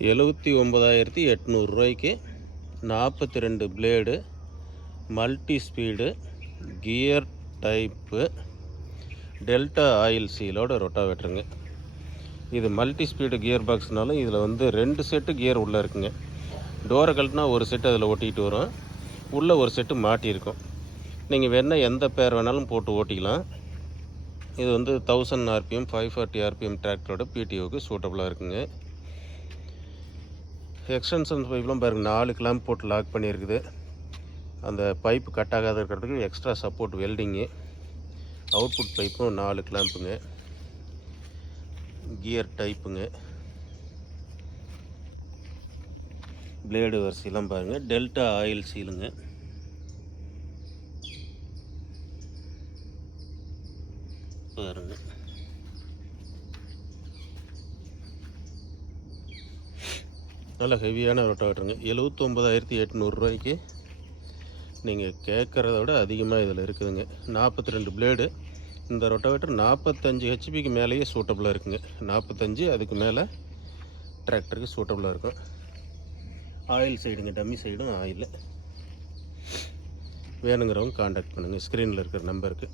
79,800 42 blade, multi speed, gear type, delta oil சீலோட ரொட்டாவேட்டருங்க. இது மல்டி ஸ்பீடு கியர் பாக்ஸ்னாலும் இதில் வந்து 2 செட்டு கியர் உள்ளே இருக்குங்க. டோரை கழட்டினா ஒரு செட்டு அதில் ஓட்டிகிட்டு வரும், உள்ளே ஒரு செட்டு மாட்டியிருக்கும். நீங்கள் வேணால் எந்த பேர் வேணாலும் போட்டு ஓட்டிக்கலாம். இது வந்து 1000 RPM 540 RPM டிராக்டரோட பிடிஓக்கு சூட்டபுளாக இருக்குங்க. எக்ஸ்டென்ஷன் பைப்லாம் பாருங்கள், 4 கிளாம்ப் போட்டு லாக் பண்ணியிருக்குது. அந்த பைப்பு கட் ஆகாத இருக்கிறதுக்கு எக்ஸ்ட்ரா சப்போர்ட் வெல்டிங்கு. அவுட்புட் பைப்பும் 4 கிளாம்புங்க. கியர் டைப்புங்க. பிளேடு வரிசையெல்லாம் பாருங்கள், டெல்டா ஆயில் சீலுங்க. பாருங்கள், நல்ல ஹெவியான ரொட்டாவேட்டருங்க. 79,800 நீங்கள் கேட்குறத விட அதிகமாக இதில் இருக்குதுங்க. 42 பிளேடு. இந்த ரொட்டாவேட்டர் 45 ஹெச்பிக்கு மேலேயே சூட்டபுளாக இருக்குங்க. 45 அதுக்கு மேலே டிராக்டருக்கு சூட்டபுளாக இருக்கும். ஆயில் சைடுங்க, டம்மி சைடும் ஆயில். வேணுங்கிறவங்க காண்டாக்ட் பண்ணுங்கள், ஸ்க்ரீனில் இருக்கிற நம்பருக்கு.